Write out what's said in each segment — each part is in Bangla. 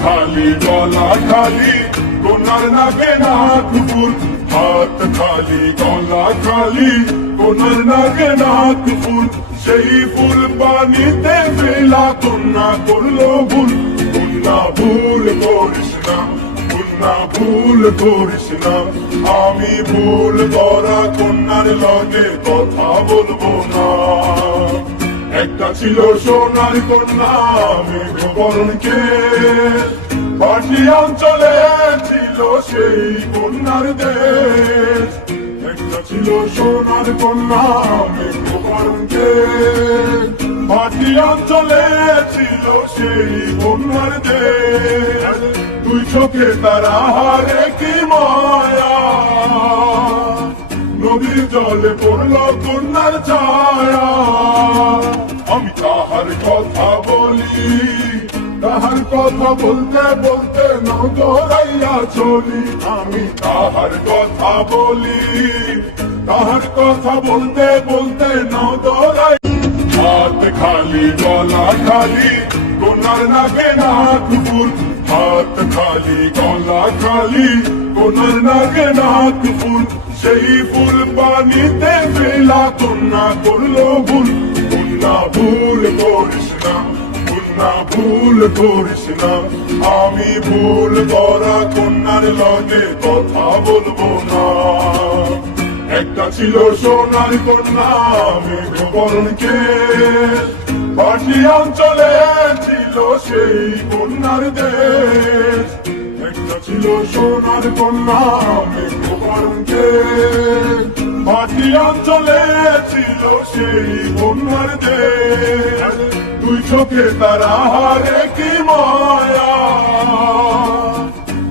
খালি গলা খালি কোনার নাকে না কুকুর হাত খালি গলা খালি কোনার নাকে না কুকুর সেই ফুল পানিতে ফেলা কন্যা করল ভুল কন্যা ভুল করিস না কন্যা ভুল করিস না আমি ভুল করা কন্যার লগে কথা বলব ছিল সোনার কন্যা মেঘবরণকে পাটি অঞ্চলে ছিল সেই কন্যার দেশ। একটা ছিল সোনার কন্যা মেঘবরণকে পাটি অঞ্চলে ছিল সেই কন্যার দেশ। তুই চোখে তারা হারে কি মায়া। নদীর জলে পড়ল কন্যার ছায়া। তাহার কথা বলি, তাহার কথা বলতে বলতে নজরাইয়া চলি। আমি তাহার কথা বলি, তাহার কথা বলতে বলতে নজরাই হাত খালি, গলা খালি, কোনার নাকে না কুকুর। হাত খালি, গলা খালি, কোনার নাকে না কুকুর। সেই ফুল পানিতে ফেলা কন্যা করল ভুল। কন্যা ভুল করিস না কন্যা ভুল করিস না। আমি ভুল করা কন্যার লগে কথা বলব না। একটা ছিল সোনার কন্যা মেঘবরণকে পাটি অঞ্চলে ছিল সেই কন্যার দেশ। একটা ছিল সোনার কন্যা মেঘবরণকে পাটি অঞ্চলে ছিল সেই কন্যার দেশ। দুই চোখে তারা কি মায়া।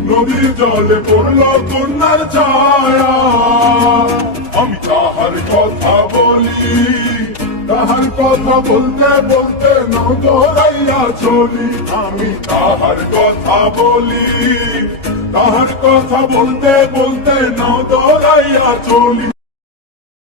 নদীর জলে পড়ল কন্যার ছায়া। আমি তাহার কথা বলি, তাহার কথা বলতে বলতে নজরাইয়া চলি। আমি তাহার কথা বলি, তাহার কথা বলতে বলতে নজরাইয়া চলি।